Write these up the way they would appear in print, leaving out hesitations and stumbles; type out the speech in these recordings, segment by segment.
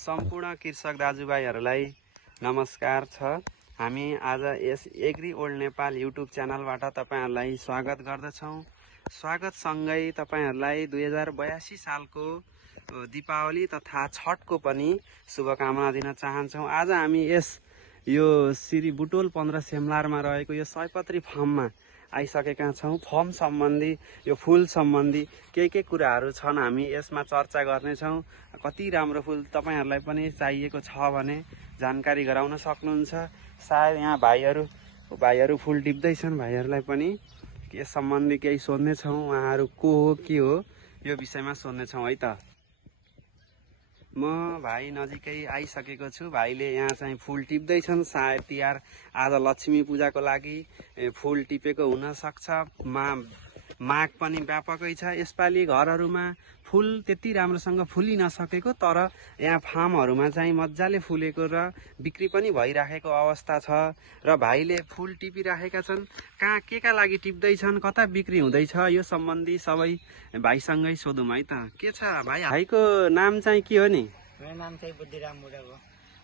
सम्पूर्ण कृषक दाजुभाइहरूलाई नमस्कार छ। हामी आज यस एग्री ओल्ड नेपाल युट्युब च्यानलबाट तपाईहरुलाई स्वागत गर्दछौं। स्वागतसँगै तपाईहरुलाई 2082 सालको दीपावली तथा छठको पनि शुभकामना दिन चाहन्छौं। आज हामी यो श्री बुटोल 15 सेमलारमा रहेको यो सयपत्री फार्ममा आइसकेका छौं। फार्म सम्बन्धी यो फूल सम्बन्धी के कुराहरू छन् हामी यसमा चर्चा गर्नेछौं। कति राम्रो फूल तपाईहरुलाई पनि चाहिएको छ भने जानकारी गराउन सक्नुहुन्छ। सायद यहाँ भाइहरू फूल टिप्दै छन्। भाइहरूलाई पनि यस सम्बन्धी केही सोध्ने छौं। उहाँहरू को हो के हो यो विषयमा सोध्ने छौं है त। म भाइ नजिकै आइसकेको छु। भाइले यहाँ चाहिँ फूल टिप्दै छन्। सायद तिहार आज लक्ष्मी पूजाको लागि फूल टिपेको हुन सक्छ। माग पनि व्यापकै छ। यसपालि घरहरूमा फूल त्यति राम्रोसँग फुलि नसकेको, तर यहाँ फार्महरूमा चाहिँ मजाले फुलेको र बिक्री पनि भइराखेको अवस्था छ। र भाइले फूल टिपिराखेका छन्। कहाँ केका लागि टिप्दै छन्, कता बिक्री हुँदैछ, यो सम्बन्धी सबै भाइसँगै सोधौँ है त। के छ भाइ, भाइको नाम चाहिँ के हो नि? मेरो नाम चाहिँ बुद्धिराम बुढा हो।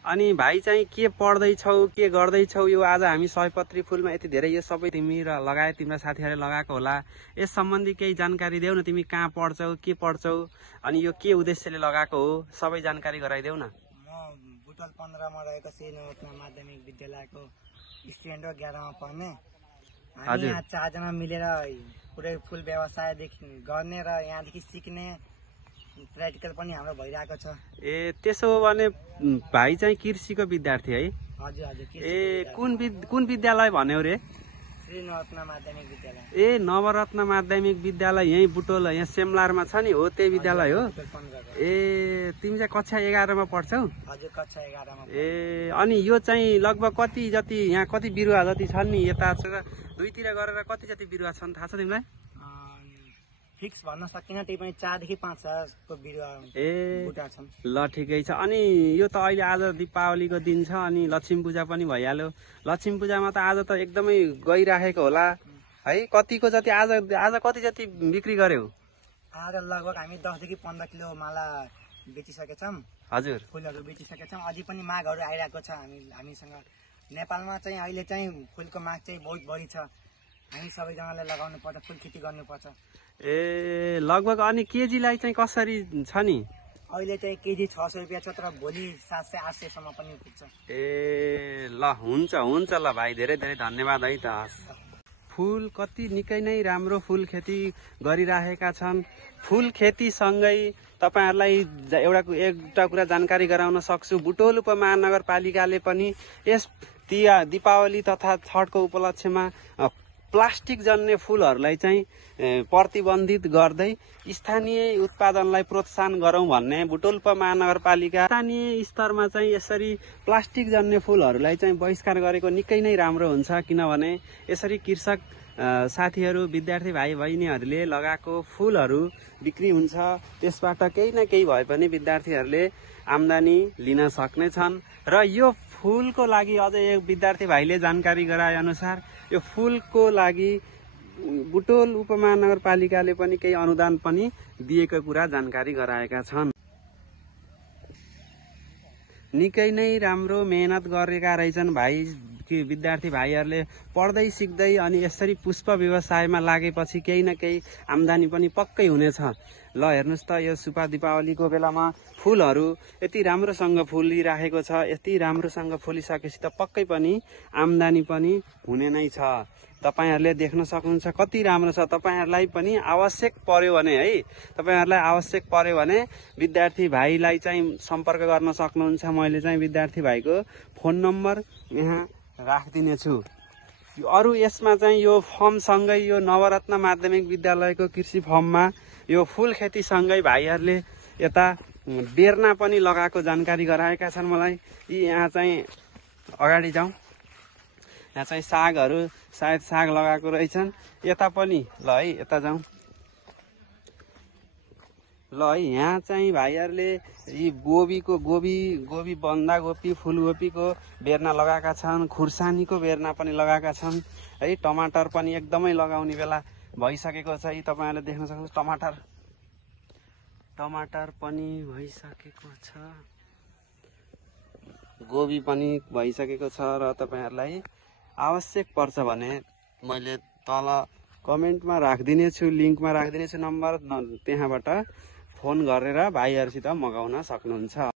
अनि भाइ चाहिँ के पढ्दैछौ, के गर्दैछौ? यो आज हामी सयपत्री फूलमा यति धेरै यो सबै तिमी र लगायत तिम्रो साथीहरूले लगाएको होला। यस सम्बन्धी केही जानकारी देऊ न। तिमी कहाँ पढ्छौ, के पढ्छौ, अनि यो के उद्देश्यले लगाएको हो, सबै जानकारी गराइदेऊ न। म बुटोल 15 मा रहेको श्री नवरत्न माध्यमिक विद्यालयको स्टुडेन्ट हो, 11 मा पढ्ने। हामी यहाँ 4 जना मिलेर पुरै फूल व्यवसायदेखि गर्ने र यहाँदेखि सिक्ने प्र्याक्टिकल पनि हाम्रो भइरहेको छ। त्यसो हो भने भाइ चाहिँ कृषिको विद्यार्थी है? हजुर। कुन विद्यालय भन्यो रे? श्री नवरत्न माध्यमिक विद्यालय। नवरत्न माध्यमिक विद्यालय यही बुटोल यहाँ सेमलारमा छ नि? हो त्यही विद्यालय हो। तिमी चाहिँ कक्षा 11 मा पढ्छौ? हजुर, कक्षा 11 मा। अनि यो चाहिँ लगभग कति जति यहाँ कति बिरुवा जति छन् नि? यता दुईतिर गरेर कति जति बिरुवा छन् थाहा छ तिमीलाई? फिक्स भन्न सकिन, त्यही पनि 4 देखि 5 हजारको बिरुवा बुटा छन्। ल ठिकै छ। अनि यो त अहिले आज दीपावलीको दिन छ, अनि लक्ष्मी पूजा पनि भइहाल्यो। लक्ष्मी पूजामा त आज त एकदमै गइराखेको होला है? कतिको जति आज कति जति बिक्री गर्यौ? आज लगभग हामी 10 देखि 15 किलो माला बेचिसकेछौँ। हजुर, फुलहरू बेचिसकेछौँ। अझै पनि मागहरू आइरहेको छ हामीसँग। नेपालमा चाहिँ अहिले चाहिँ फुलको माग चाहिँ बहुत बढी छ। हामी सबैजनाले लगाउनु पर्छ, फुल खेती गर्नुपर्छ। लगभग अनि केजीलाई चाहिँ कसरी छ नि? अहिले चाहिँ केजी 600 रुपियाँ छ, तर भोलि 700-800 सम्म पनि पुग्छ। ल हुन्छ ल भाइ, धेरै धेरै धन्यवाद है त। फूल कति निकै नै राम्रो फूल खेती गरिराखेका छन्। फूल खेती सँगै तपाईहरुलाई एउटा कुरा जानकारी गराउन सक्छु। बुटोल उपमहानगरपालिकाले पनि यस दीपावली तथा छठको उपलक्ष्यमा प्लास्टिक जन्य फूलहरूलाई चाहिँ प्रतिबन्धित गर्दै स्थानीय उत्पादनलाई प्रोत्साहन गरौं भन्ने बुटोल उपमहानगरपालिका स्थानीय स्तरमा चाहिँ यसरी प्लास्टिक जन्य फूलहरूलाई चाहिँ बहिष्कार गरेको निकै नै राम्रो हुन्छ। किनभने यसरी कृषक साथीहरू, विद्यार्थी भाइ बहिनीहरूले लगाएको फूलहरू बिक्री हुन्छ। त्यसबाट केही न केही भए पनि विद्यार्थीहरूले आम्दानी लिन सक्नेछन्। र यो फूलको लागि अझै एक विद्यार्थी भाइले जानकारी गराए अनुसार यो फूलको लागि बुटोल उपमहानगरपालिकाले पनि केही अनुदान पनि दिएको कुरा जानकारी गराएका छन्। निकै नै राम्रो मेहनत गरेका रहेछन् भाइ विद्यार्थी भाइहरूले। पढ्दै सिक्दै अनि यसरी पुष्प व्यवसायमा लागेपछि केही न केही आम्दानी पनि पक्कै हुनेछ। ल हेर्नुस् त, यो सुपा दीपावलीको बेलामा फूलहरू यति राम्रोसँग फुलिराखेको छ। यति राम्रोसँग फुलिसकेपछि त पक्कै पनि आम्दानी पनि हुने नै छ। तपाईहरुले देख्न सक्नुहुन्छ कति राम्रो छ। तपाईहरुलाई पनि आवश्यक पर्यो भने है, तपाईहरुलाई आवश्यक पर्यो भने विद्यार्थी भाइलाई चाहिँ सम्पर्क गर्न सक्नुहुन्छ। मैले चाहिँ विद्यार्थी भाइको फोन नम्बर यहाँ राखिदिने छु। अरु यसमा चाहिँ यो फर्म सँगै यो नवरत्न माध्यमिक विद्यालयको कृषि फर्ममा यो फूल खेती सँगै भाइहरूले यता बेर्ना पनि लगाएको जानकारी गराएका छन् मलाई। यहाँ चाहिँ अगाडि जाउँ, यहाँ चाहिँ सागहरू सायद साग लगाएको रहेछन्। यता पनि ल है, यता जाउँ ल है। यहाँ चाहिँ भाइहरूले यी गोबी बन्दागोपी फूलगोपीको बेर्ना लगाएका छन्। खुर्सानीको बेर्ना पनि लगाएका छन् है। टमाटर पनि एकदमै लगाउने बेला भइसकेको छ। तपाईहरुले देख्न सक्नुहुन्छ टमाटर पनि भइसकेको छ। गोबी पनि भइसकेको छ र तपाईहरुलाई आवश्यक पर्छ भने मैले तल कमेन्टमा राखिदिनेछु, लिंकमा राखिदिनेछु नम्बर, त्यहाँबाट फोन गरेर भाइहरुसित मगाउन सक्नुहुन्छ।